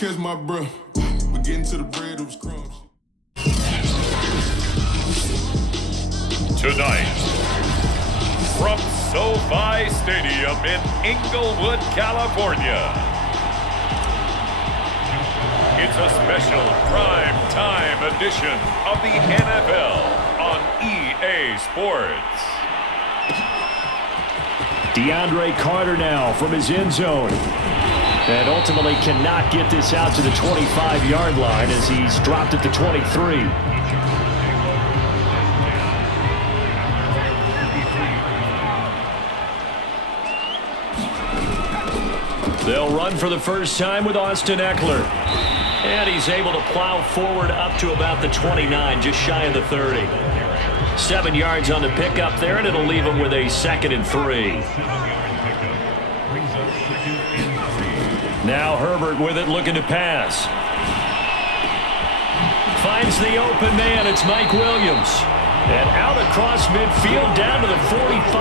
catch my breath. But getting to the bread, it was crumbs. Tonight, from SoFi Stadium in Inglewood, California, it's a special prime time edition of the NFL on EA Sports. DeAndre Carter now from his end zone. And ultimately cannot get this out to the 25-yard line as he's dropped at the 23. They'll run for the first time with Austin Ekeler. And he's able to plow forward up to about the 29, just shy of the 30. 7 yards on the pickup there, and it'll leave him with a 2nd and 3. Now Herbert with it, looking to pass. Finds the open man. It's Mike Williams. And out across midfield down to the 45.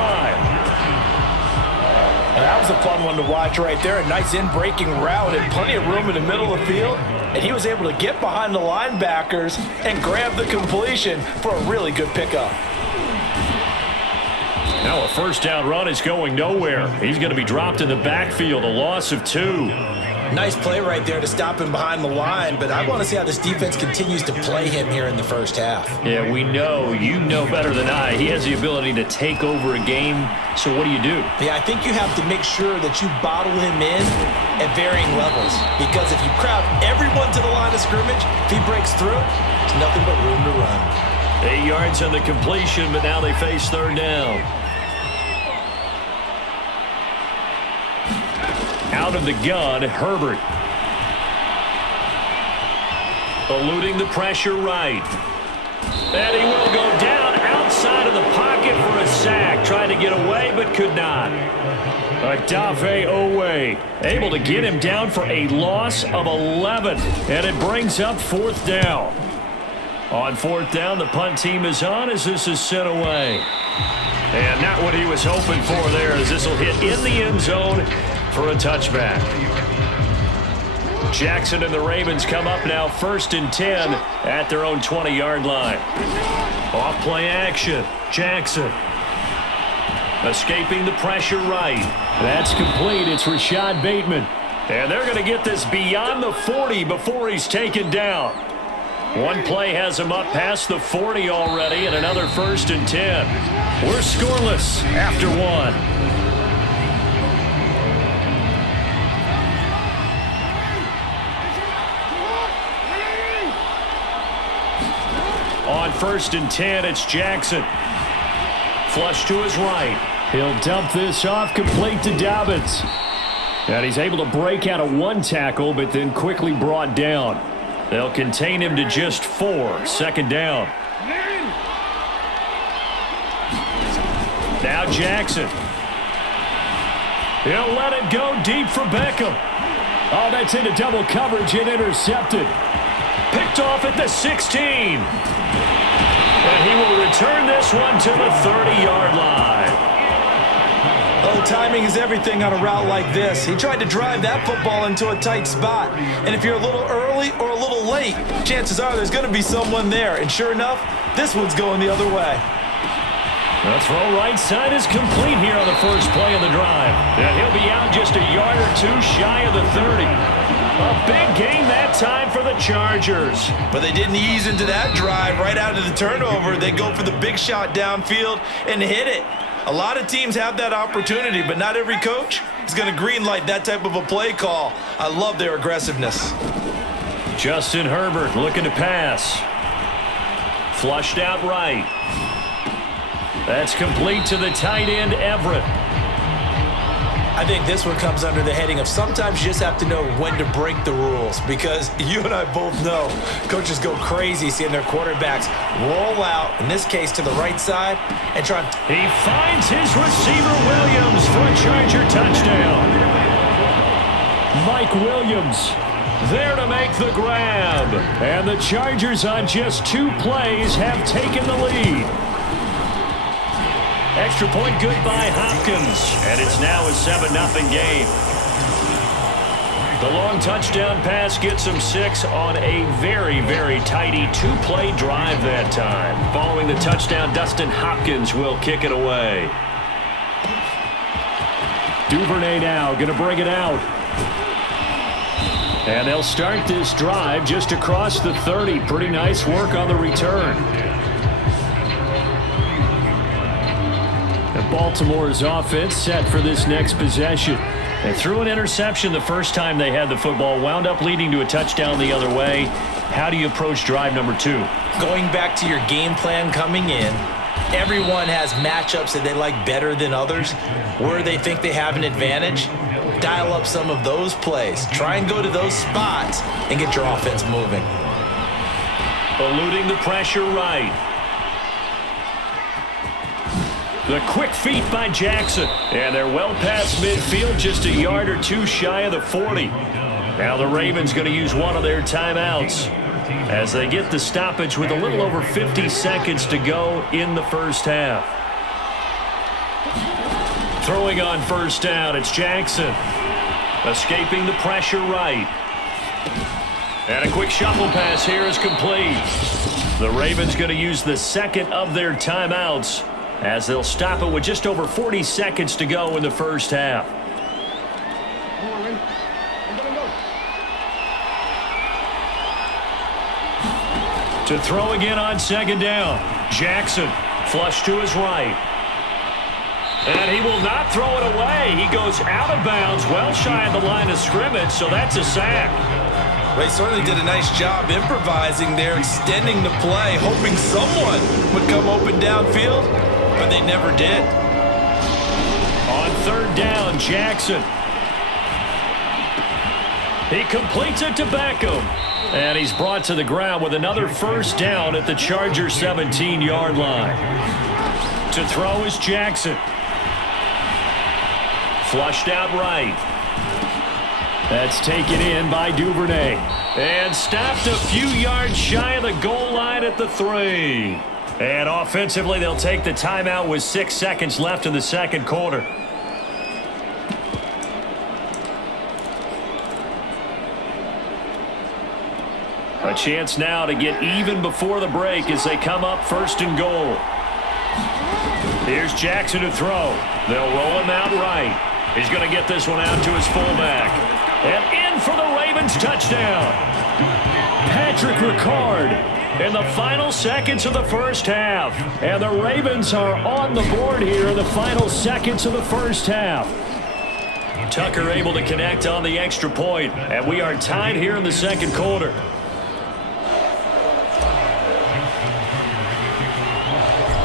That was a fun one to watch right there. A nice in-breaking route and plenty of room in the middle of the field. And he was able to get behind the linebackers and grab the completion for a really good pickup. Now a first down run is going nowhere. He's going to be dropped in the backfield, a loss of 2. Nice play right there to stop him behind the line, but I want to see how this defense continues to play him here in the first half. Yeah, we know. You know better than I. He has the ability to take over a game, so what do you do? Yeah, I think you have to make sure that you bottle him in at varying levels, because if you crowd everyone to the line of scrimmage, if he breaks through, there's nothing but room to run. 8 yards on the completion, but now they face third down. Out of the gun, Herbert. Eluding the pressure right. And he will go down outside of the pocket for a sack. Tried to get away, but could not. Odafe Oweh able to get him down for a loss of 11. And it brings up 4th down. On 4th down, the punt team is on as this is sent away. And not what he was hoping for there, as this will hit in the end zone for a touchback. Jackson and the Ravens come up now 1st and 10 at their own 20-yard line. Off play action. Jackson escaping the pressure right. That's complete. It's Rashad Bateman. And they're going to get this beyond the 40 before he's taken down. One play has him up past the 40 already, and another 1st and 10. We're scoreless after 1. On 1st and 10, it's Jackson. Flush to his right. He'll dump this off, complete to Dobbins. And he's able to break out of 1 tackle, but then quickly brought down. They'll contain him to just 4. 2nd down. Now Jackson. He'll let it go deep for Beckham. Oh, that's into double coverage and intercepted. Picked off at the 16. And he will return this one to the 30-yard line. Oh, timing is everything on a route like this. He tried to drive that football into a tight spot. And if you're a little early or a little late, chances are there's going to be someone there. And sure enough, this one's going the other way. The throw right side is complete here on the first play of the drive. And he'll be out just a yard or 2 shy of the 30. A big gain that time for the Chargers. But they didn't ease into that drive right out of the turnover. They go for the big shot downfield and hit it. A lot of teams have that opportunity, but not every coach is going to greenlight that type of a play call. I love their aggressiveness. Justin Herbert looking to pass. Flushed out right. That's complete to the tight end, Everett. I think this one comes under the heading of sometimes you just have to know when to break the rules, because you and I both know coaches go crazy seeing their quarterbacks roll out, in this case to the right side, and try. He finds his receiver Williams for a Charger touchdown. Mike Williams there to make the grab. And the Chargers on just 2 plays have taken the lead. Extra point good by Hopkins. And it's now a 7-0 game. The long touchdown pass gets him 6 on a very, very tidy two-play drive that time. Following the touchdown, Dustin Hopkins will kick it away. Duvernay now going to bring it out. And they'll start this drive just across the 30. Pretty nice work on the return. And Baltimore's offense set for this next possession. They threw an interception the first time they had the football, wound up leading to a touchdown the other way. How do you approach drive number 2? Going back to your game plan coming in, everyone has matchups that they like better than others, where they think they have an advantage. Dial up some of those plays. Try and go to those spots and get your offense moving. Eluding the pressure right. The quick feet by Jackson. And they're well past midfield, just a yard or two shy of the 40. Now the Ravens going to use one of their timeouts as they get the stoppage with a little over 50 seconds to go in the first half. Throwing on first down, it's Jackson. Escaping the pressure right. And a quick shuffle pass here is complete. The Ravens going to use the second of their timeouts as they'll stop it with just over 40 seconds to go in the first half. To throw again on second down. Jackson flush to his right. And he will not throw it away. He goes out of bounds, well shy of the line of scrimmage, so that's a sack. They certainly did a nice job improvising there, extending the play, hoping someone would come open downfield, but they never did. On third down, Jackson. He completes it to Beckham. And he's brought to the ground with another first down at the Chargers' 17-yard line. To throw is Jackson. Flushed out right. That's taken in by Duvernay. And stopped a few yards shy of the goal line at the 3. And offensively, they'll take the timeout with 6 seconds left in the second quarter. A chance now to get even before the break as they come up first and goal. Here's Jackson to throw. They'll roll him out right. He's going to get this one out to his fullback. And in for the Ravens touchdown. Patrick Ricard in the final seconds of the first half. And the Ravens are on the board here in the final seconds of the first half. Tucker able to connect on the extra point. And we are tied here in the second quarter.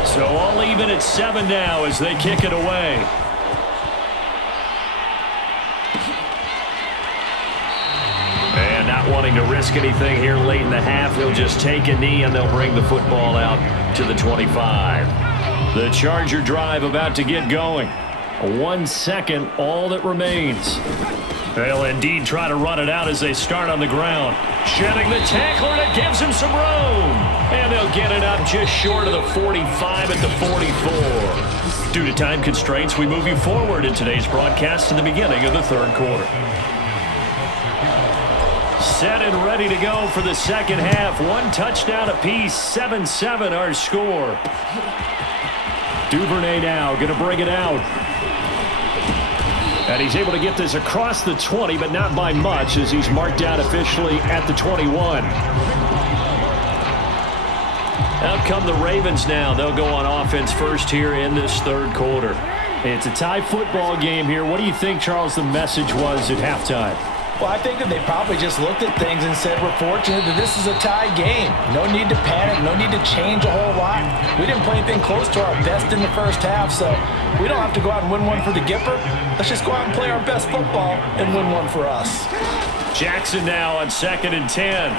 So all even at 7 now as they kick it away. And not wanting to risk anything here late in the half, he'll just take a knee and they'll bring the football out to the 25. The Charger drive about to get going. 1 second, all that remains. They'll indeed try to run it out as they start on the ground. Shedding the tackler, and it gives him some room. And they'll get it up just short of the 45 at the 44. Due to time constraints, we move you forward in today's broadcast to the beginning of the third quarter. Set and ready to go for the second half. 1 touchdown apiece, 7-7 our score. Duvernay now going to bring it out. And he's able to get this across the 20, but not by much as he's marked out officially at the 21. Out come the Ravens now. They'll go on offense first here in this third quarter. It's a tie football game here. What do you think, Charles, the message was at halftime? Well, I think that they probably just looked at things and said, we're fortunate that this is a tie game. No need to panic. No need to change a whole lot. We didn't play anything close to our best in the first half, so we don't have to go out and win one for the Gipper. Let's just go out and play our best football and win one for us. Jackson now on 2nd and 10.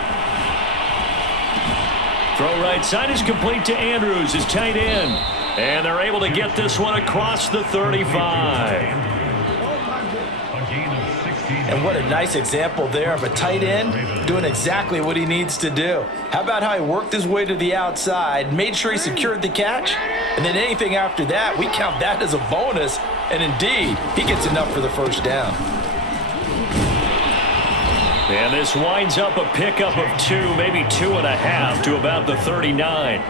Throw right side is complete to Andrews, his tight end. And they're able to get this one across the 35. And what a nice example there of a tight end doing exactly what he needs to do. How about how he worked his way to the outside, made sure he secured the catch, and then anything after that, we count that as a bonus. And indeed, he gets enough for the first down. And this winds up a pickup of 2, maybe 2.5 to about the 39.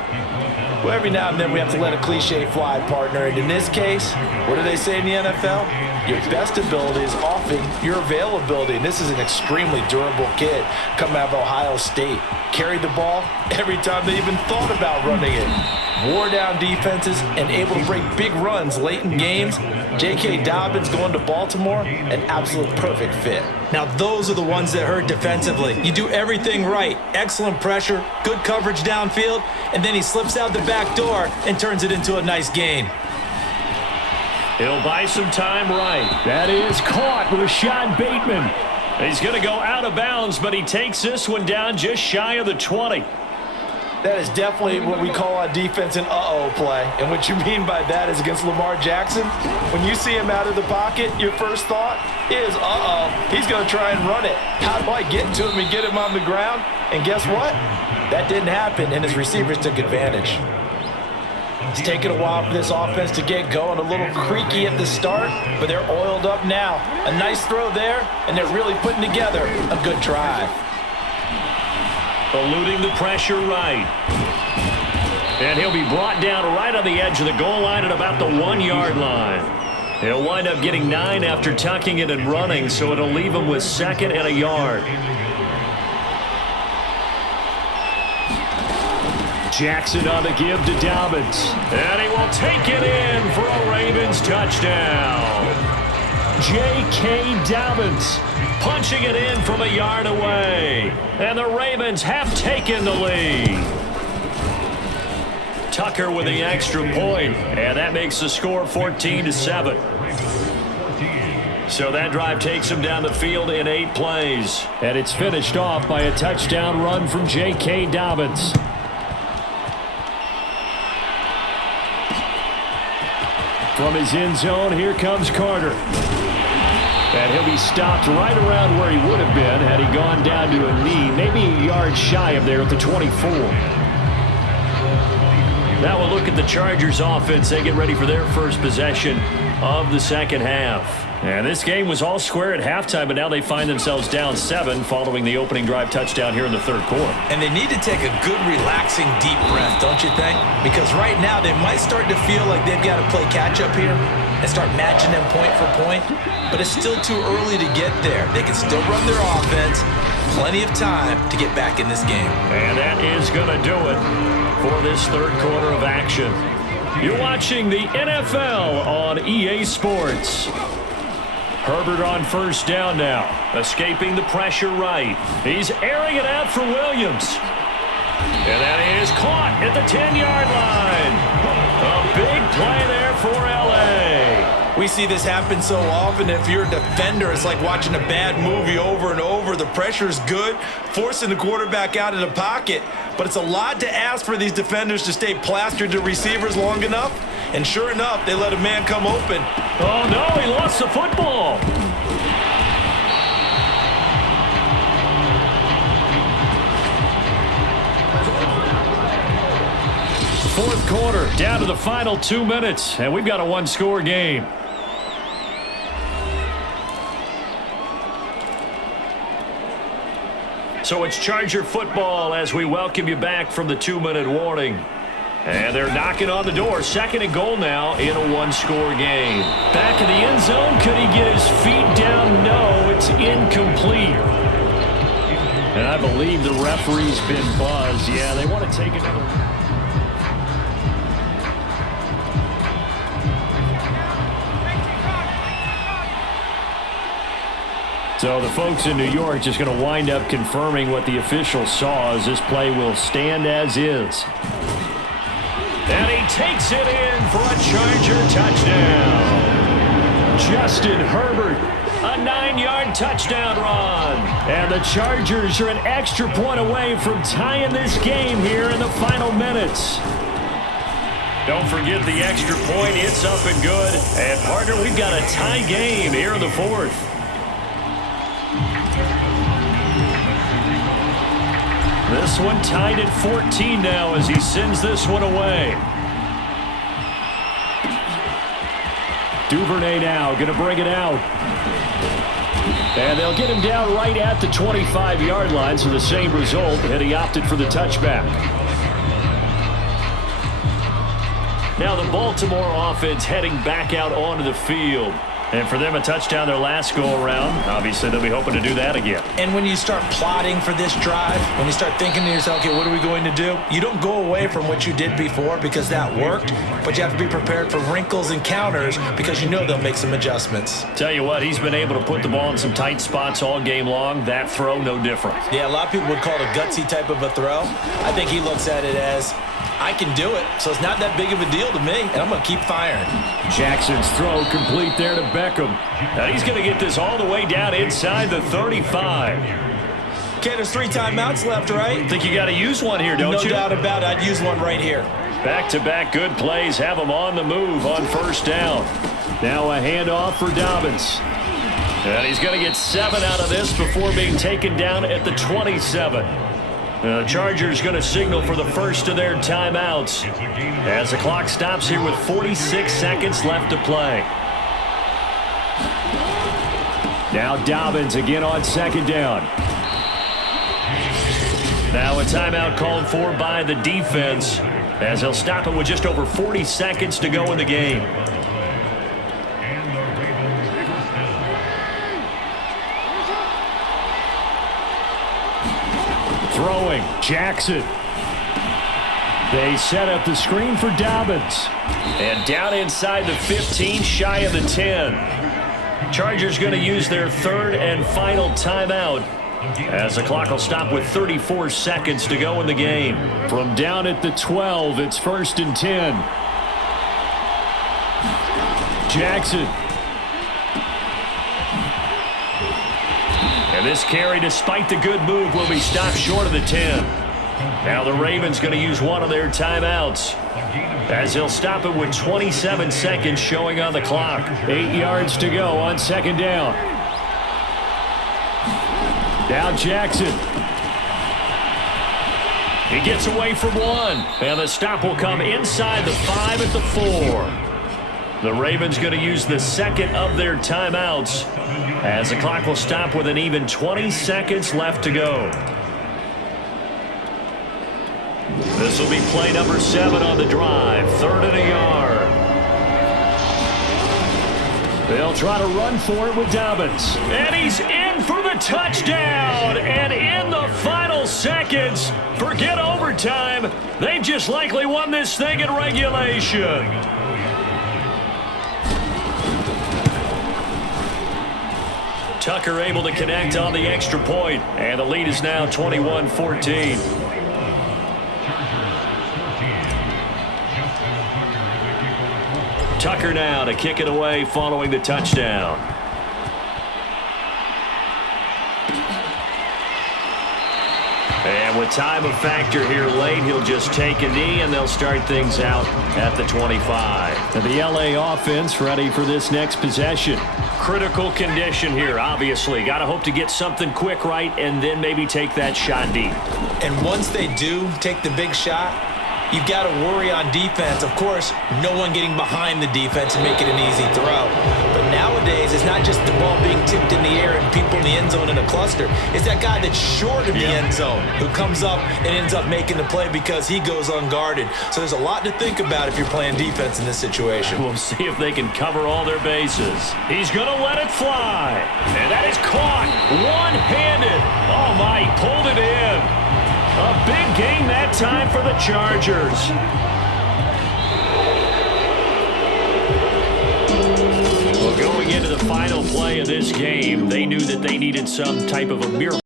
Well, every now and then we have to let a cliche fly, partner. And in this case, what do they say in the NFL? Your best ability is often your availability. And this is an extremely durable kid coming out of Ohio State. Carried the ball every time they even thought about running it. Wore down defenses and able to break big runs late in games. J.K. Dobbins going to Baltimore, an absolute perfect fit. Now, those are the ones that hurt defensively. You do everything right. Excellent pressure, good coverage downfield, and then he slips out the back door and turns it into a nice gain. He'll buy some time right. That is caught. Rashad Bateman. He's going to go out of bounds, but he takes this one down just shy of the 20. That is definitely what we call on defense an uh-oh play. And what you mean by that is against Lamar Jackson, when you see him out of the pocket, your first thought is, uh-oh, he's going to try and run it. How do I get to him and get him on the ground? And guess what? That didn't happen, and his receivers took advantage. It's taken a while for this offense to get going. A little creaky at the start, but they're oiled up now. A nice throw there, and they're really putting together a good drive. Eluding the pressure right. And he'll be brought down right on the edge of the goal line at about the 1-yard line. He'll wind up getting 9 after tucking it and running, so it'll leave him with 2nd and a yard. Jackson on the give to Dobbins. And he will take it in for a Ravens touchdown. J.K. Dobbins punching it in from a yard away. And the Ravens have taken the lead. Tucker with the extra point, and that makes the score 14-7. So that drive takes him down the field in 8 plays. And it's finished off by a touchdown run from J.K. Dobbins. From his end zone, here comes Carter. And he'll be stopped right around where he would have been had he gone down to a knee, maybe a yard shy of there at the 24. Now we'll look at the Chargers offense. They get ready for their first possession of the second half. And this game was all square at halftime, but now they find themselves down 7 following the opening drive touchdown here in the third quarter. And they need to take a good, relaxing, deep breath, don't you think? Because right now they might start to feel like they've got to play catch-up here and start matching them point for point. But it's still too early to get there. They can still run their offense. Plenty of time to get back in this game. And that is going to do it for this third quarter of action. You're watching the NFL on EA Sports. Herbert on first down now, escaping the pressure right. He's airing it out for Williams. And that is caught at the 10-yard line. A big play there for L.A. We see this happen so often. If you're a defender, it's like watching a bad movie over and over. The pressure is good, forcing the quarterback out of the pocket. But it's a lot to ask for these defenders to stay plastered to receivers long enough. And sure enough, they let a man come open. Oh, no, he lost the football. Fourth quarter, down to the final 2 minutes, and we've got a one-score game. So it's Charger football as we welcome you back from the 2-minute warning. And they're knocking on the door. 2nd and goal now in a one-score game. Back in the end zone. Could he get his feet down? No, it's incomplete. And I believe the referee's been buzzed. Yeah, they want to take another. So the folks in New York just going to wind up confirming what the official saw as this play will stand as is. And he takes it in for a Charger touchdown. Justin Herbert, a 9-yard touchdown run. And the Chargers are an extra point away from tying this game here in the final minutes. Don't forget the extra point. It's up and good. And, partner, we've got a tie game here in the fourth. This one tied at 14 now as he sends this one away. Duvernay now going to bring it out. And they'll get him down right at the 25-yard line, so the same result, and he opted for the touchback. Now the Baltimore offense heading back out onto the field. And for them, a touchdown their last go-around. Obviously, they'll be hoping to do that again. And when you start plotting for this drive, when you start thinking to yourself, okay, what are we going to do? You don't go away from what you did before because that worked, but you have to be prepared for wrinkles and counters because you know they'll make some adjustments. Tell you what, he's been able to put the ball in some tight spots all game long. That throw, no different. Yeah, a lot of people would call it a gutsy type of a throw. I think he looks at it as, I can do it, so it's not that big of a deal to me, and I'm going to keep firing. Jackson's throw complete there to Beckham. Now he's going to get this all the way down inside the 35. Okay, there's 3 timeouts left, right? Think you got to use one here, don't you? No doubt about it. I'd use one right here. Back-to-back good plays have him on the move on first down. Now a handoff for Dobbins. And he's going to get 7 out of this before being taken down at the 27. The Chargers going to signal for the first of their timeouts as the clock stops here with 46 seconds left to play. Now Dobbins again on second down. Now a timeout called for by the defense as they'll stop it with just over 40 seconds to go in the game. Throwing, Jackson. They set up the screen for Dobbins. And down inside the 15, shy of the 10. Chargers going to use their third and final timeout as the clock will stop with 34 seconds to go in the game. From down at the 12, it's 1st and 10. Jackson. And this carry, despite the good move, will be stopped short of the 10. Now the Ravens going to use one of their timeouts as they'll stop it with 27 seconds showing on the clock. 8 yards to go on second down. Now Jackson. He gets away from one. And the stop will come inside the 5 at the 4. The Ravens going to use the second of their timeouts as the clock will stop with an even 20 seconds left to go. This will be play number 7 on the drive. 3rd and a yard. They'll try to run for it with Dobbins. And he's in for the touchdown. And in the final seconds, forget overtime. They've just likely won this thing in regulation. Tucker able to connect on the extra point, and the lead is now 21-14. Tucker now to kick it away following the touchdown. And with time a factor here late, he'll just take a knee, and they'll start things out at the 25. And the LA offense ready for this next possession. Critical condition here, obviously. Got to hope to get something quick right and then maybe take that shot deep. And once they do take the big shot, you've got to worry on defense. Of course, no one getting behind the defense and making an easy throw. But nowadays, it's not just the ball being tipped in the air and people in the end zone in a cluster. It's that guy that's short of the end zone who comes up and ends up making the play because he goes unguarded. So there's a lot to think about if you're playing defense in this situation. We'll see if they can cover all their bases. He's going to let it fly. And that is caught one-handed. Oh, my, he pulled it in. A big game that time for the Chargers. Well, going into the final play of this game, they knew that they needed some type of a miracle.